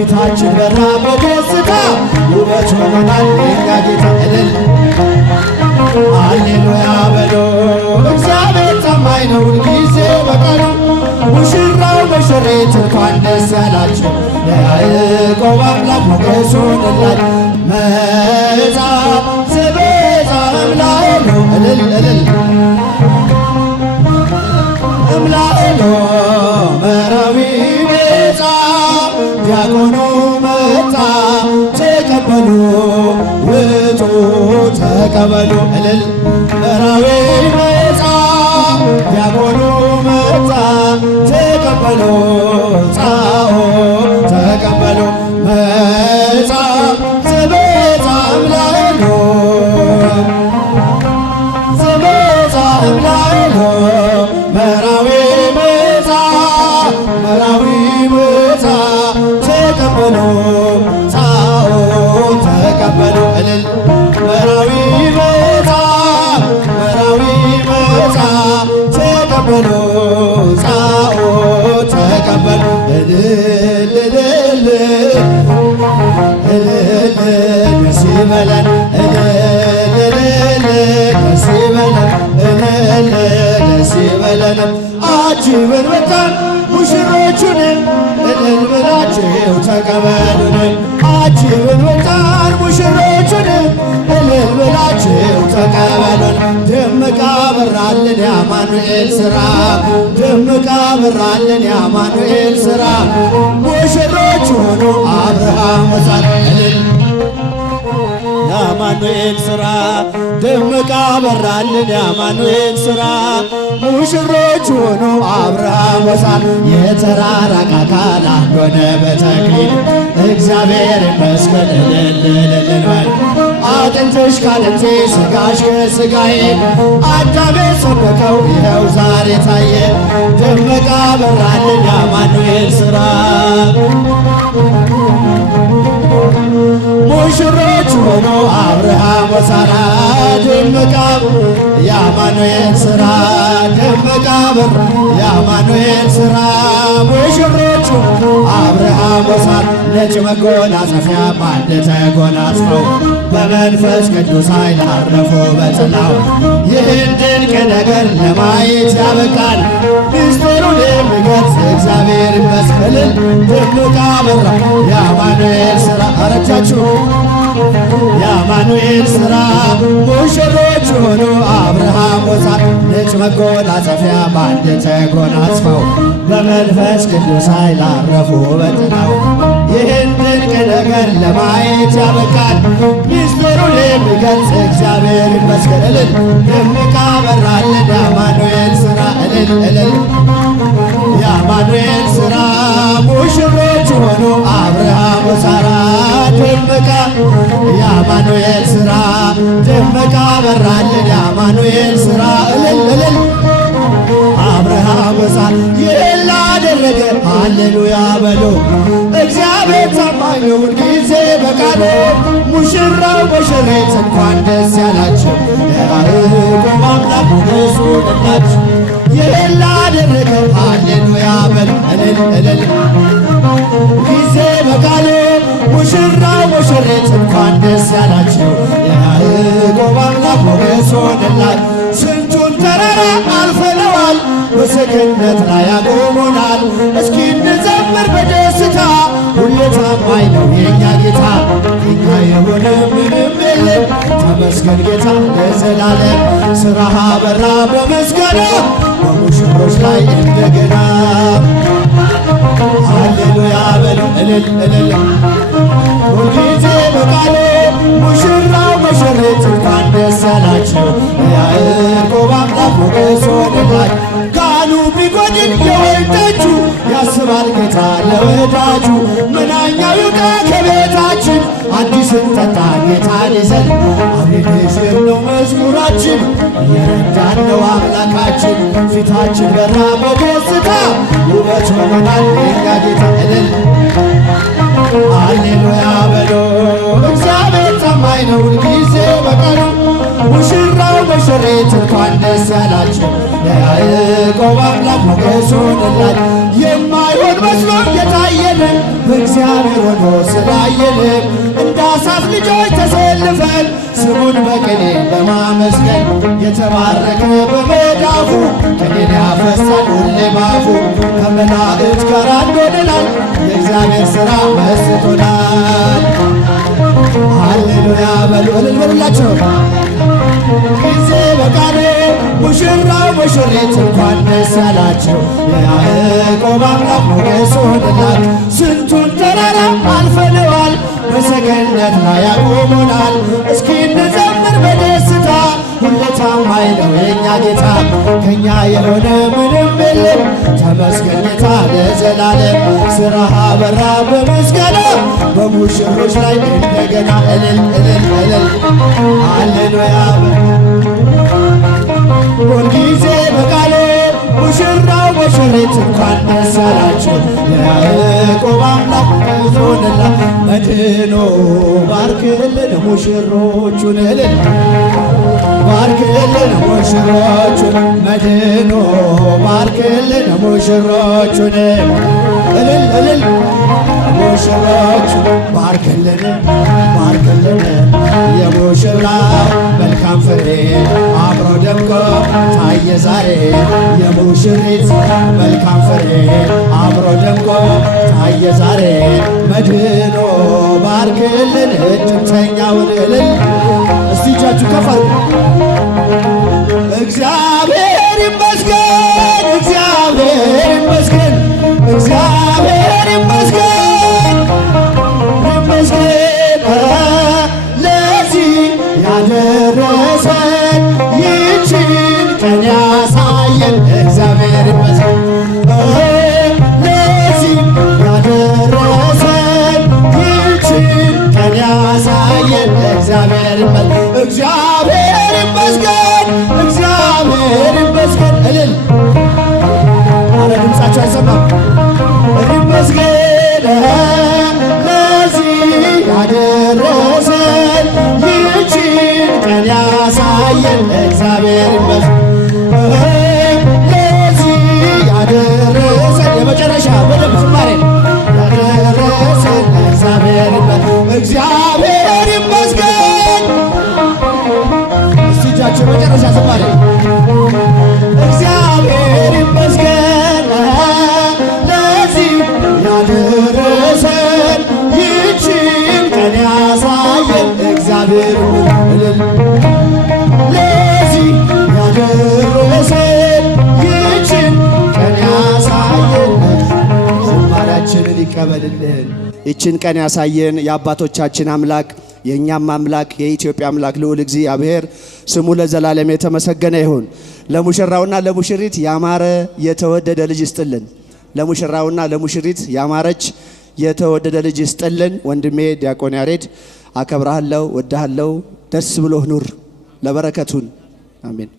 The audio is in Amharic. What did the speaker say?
ፊታችን በራ በደስታ ውበት ሆኖናል የኛ ጌታ እልል ሃሌሉያ በሎ እግዚአብሔር ታማኝ ነው ሁልጊዜ በቀኑ ሙሽራው ሙሽሪት እንኳን ደስ ያላቸው ለያዕቆብ አምላክ ሞገስ ሆነላት መጻ ዘቤዛ እምላኤሎ እልል እልል እምላኤሎ መራዊ ቤዛ ዲያቆኑ መጣ ተቀበሉ ውጡ ተቀበሉ እልል መራዊ መጣ ዲያቆኑ መጣ ተቀበሉ ጻኦ ተቀበሉ መጣ ዘቤዛ እምላኤሎ ዘቤዛ እምላኤሎ መራዊ መጣ መራዊ መጣ ተቀበሉ ጻኦ ተቀበሉ እልል መራዊ መጣ መራዊ መጣ ተቀበሉ ጻኦ ተቀበሉ እልል እልል እልል ደስ ይበለን እልል እልል ደስ ይበለን እልል ደስ ይበለን አጅበን መጣን ሙሽሮቹን እልል ብላችሁ ተቀበሉን አጅበን መጣን ሙሽሮቹን እልል ብላችሁ ተቀበሉን ደምቃ በራልን የአማኑኤል ሥራ ደምቃ በራልን የአማኑኤል ሥራ ሙሽሮች ሆኑ አብርሃም ወሳት እልል የአማኑኤል ሥራ ደምቃ በራልን የአማኑኤል ሥራ ሙሽሮች ሆኑ አብርሃም ወሳት የተራራቀ አካል አንድ ሆነ በተክሊል እግዚአብሔር ይመስገን እልል እልል በል አጥንትሽ ካጥንቴ ሥጋሽ ከሥጋዬ አዳም ሰበከው ይኸው ዛሬ ታየ ደምቃ በራልን የአማኑኤል ሥራ ሙሽሮች ሆኖ አብርሃም ወሳራ ደምቃ የአማኑኤል ሥራ ደምቃ በር የአማኑኤል ሥራ ሙሽሮቹ አብርሃም ወሳራ ነጭ መጎናጸፊያ በአንድ ተጎናጽፈው በመንፈስ ቅዱስ ኃይል አረፉ በጥላው ይህን ድንቅ ነገር ለማየት ያበቃል ምስጢሩን የሚገልጽ እግዚአብሔር ይመስገን ደምቃ በራ የአማኑኤል ሥራ አረጃችሁ የአማኑኤል ሥራ ሙሽሮች ሆኑ አብርሃም ወሳት ነጭ መጎናጸፊያ በአንድ ተጎናጽፈው በመንፈስ ቅዱስ ኃይል አረፉ በጥላው ይህን ድንቅ ነገር ለማየት ያበቃል ምስጢሩን የሚገልጽ እግዚአብሔር ይመስገን እልል ደምቃ በራልን የአማኑኤል ሥራ እልል እልል የአማኑኤል ሥራ ሙሽሮች ሆኑ አብርሃም ወሳራ ደምቃ የአማኑኤል ሥራ ደምቃ በራልን የአማኑኤል ሥራ እልል እልል አብርሃም ወሳት ይህን ላደረገ ሃሌሉያ በሉ እግዚአብሔር ታማኝ ነው ሁልጊዜ በቃሉ ሙሽራው ሙሽሪት እንኳን ደስ ያላቸው የያዕቆብ አምላክ ሞገስ ሆነላቸው ይህን ላደረገ ሃሌሉያ በሉ እልል እልል ጊዜ በቃሉ ሙሽራው ሙሽሪት እንኳን ደስ ያላቸው የያዕቆብ አምላክ ሞገስ ሆነላቸው ስንቱን ተራራ አልፈነዋል በሰገነት ላይ ያቆሙናል እስኪ እንዘምር በደስታ ሁሌ ታማኝ ነው የኛ ጌታ የኛ የሆነ ምንም የለም ተመስገን ጌታ ለዘላለም ሥራህ በራ በምስጋና በሙሽሮች ላይ እንደገና ሃሌሉያ በሉ እልል እልል ሁልጊዜ በቃሉ ሙሽራው ሙሽሪት እንኳን ደስ ያላቸው የያዕቆብ አምላክ ሞገስ ሆነላቸው ካህኑ ቢጎድል የወይን ጠጁ ያስባል ጌታ ለወዳጁ ምናኛው ይውጣ ከቤታችን አዲስን ጠጣ ጌታን ይዘን አቤኔዘር ነው መዝሙራችን እየረዳን ነው አምላካችን ፊታችን በራ በደስታ ውበት ሆኖናል የኛ ጌታ እልል ሃሌሉያ በሎ እግዚአብሔር ታማኝ ነው ሁልጊዜ በቀኑ ሙሽራው ሙሽሪት እንኳን ደስ ያላቸው የያዕቆብ አምላክ ሞገስ ሆነላቸው የማይሆን መስሎ የታየን በእግዚአብሔር እግዚአብሔር ሆኖ ስላየንም እንደ አሳፍ ልጆች ተሰልፈን ስሙን በቅኔ በማመስገን የተባረከ በመዳፉ ቅኔን ያፈሳል ሁሌ ባፉ ከመላእክት ጋር አንድ ሆነናል የእግዚአብሔር ሥራ መስቶናል። ሃሌሉያ በሉ እልል በሉላቸው። ጊዜ በቃል ሙሽራው ሙሽሪት እንኳን ደስ ያላቸው የያዕቆብ አምላክ ሞገስ ሆነናል። ስንቱን ተራራ አልፈነዋል በሰገነት ላይ ያቆሙናል። እስኪ እንዘምር በደስታ ሁሌ ታማኝ ነው የእኛ ጌታ ከእኛ የሆነ ምንም የለም ተመስገን ጌታ ለዘላለም። ሥራህ አበራ በምስጋና በሙሽሮች ላይ እንደገና እልል እልል እልል ሃሌሉያ ሁልጊዜ በቃሉ ሙሽራው ሙሽሪት እንኳን ደስ ያላችሁ የያዕቆብ አምላክ ሆነላ መድኖ ባርክልን ሙሽሮቹን እልል ባርክልን ሙሽሮቹን መድኖ ባርክልን ሙሽሮቹን እልል እልል ሙሽሮቹ ባርክልን ባርክልን የሙሽራው መልካም ፍሬ አብሮ ደምቆ ታየ ዛሬ የሙሽሪት መልካም ፍሬ አብሮ ደምቆ ታየ ዛሬ መድኖ ባርክልን እጅምተኛውን እልል እስቲ እጃችሁ ከፍ አድርጉ። እግዚአብሔር ይመስገን እግዚአብሔር ይመስገን እግዚአብሔር ይመስገን ይመስገን ለዚህ ያደረሰን ይህችን ቀን ያሳየን እግዚአብሔር ይመስገን ለዚህ ያደረሰን ይህችን ቀን ያሳየን እግዚአብሔር ይመስገን እግዚአብሔር ይመስገን እግዚአብሔር ይመስገን እልል አረ ድምፃቸው አይሰማም ይመስገን ለዚህ ያደረሰን ይህችን ቀን ያሳየን እግዚአብሔር ይመስገን ለዚህ ያደረሰን የመጨረሻ በደንብ ዝማሬ ያደረሰን እግዚአብሔር ይመስገን እግዚአብሔር ይመስገን እስቲ እጃችሁ መጨረሻ ዝማሬ እግዚአብሔር ይመስገን ለዚህ ያደረሰን ይህችን ቀን ያሳየን እግዚአብሔር እልል ለዚህ ያደረሰን ይህችን ቀን ያሳየን ዝማሬያችንን ይቀበልልን። ይህችን ቀን ያሳየን የአባቶቻችን አምላክ የእኛም አምላክ የኢትዮጵያ አምላክ ልዑል እግዚአብሔር ስሙ ለዘላለም የተመሰገነ ይሁን። ለሙሽራውና ለሙሽሪት ያማረ የተወደደ ልጅ ይስጥልን። ለሙሽራውና ለሙሽሪት ያማረች የተወደደ ልጅ ይስጥልን። ወንድሜ ዲያቆን ያሬድ አከብርሃለሁ፣ ወድሃለሁ። ደስ ብሎህ ኑር። ለበረከቱን አሜን።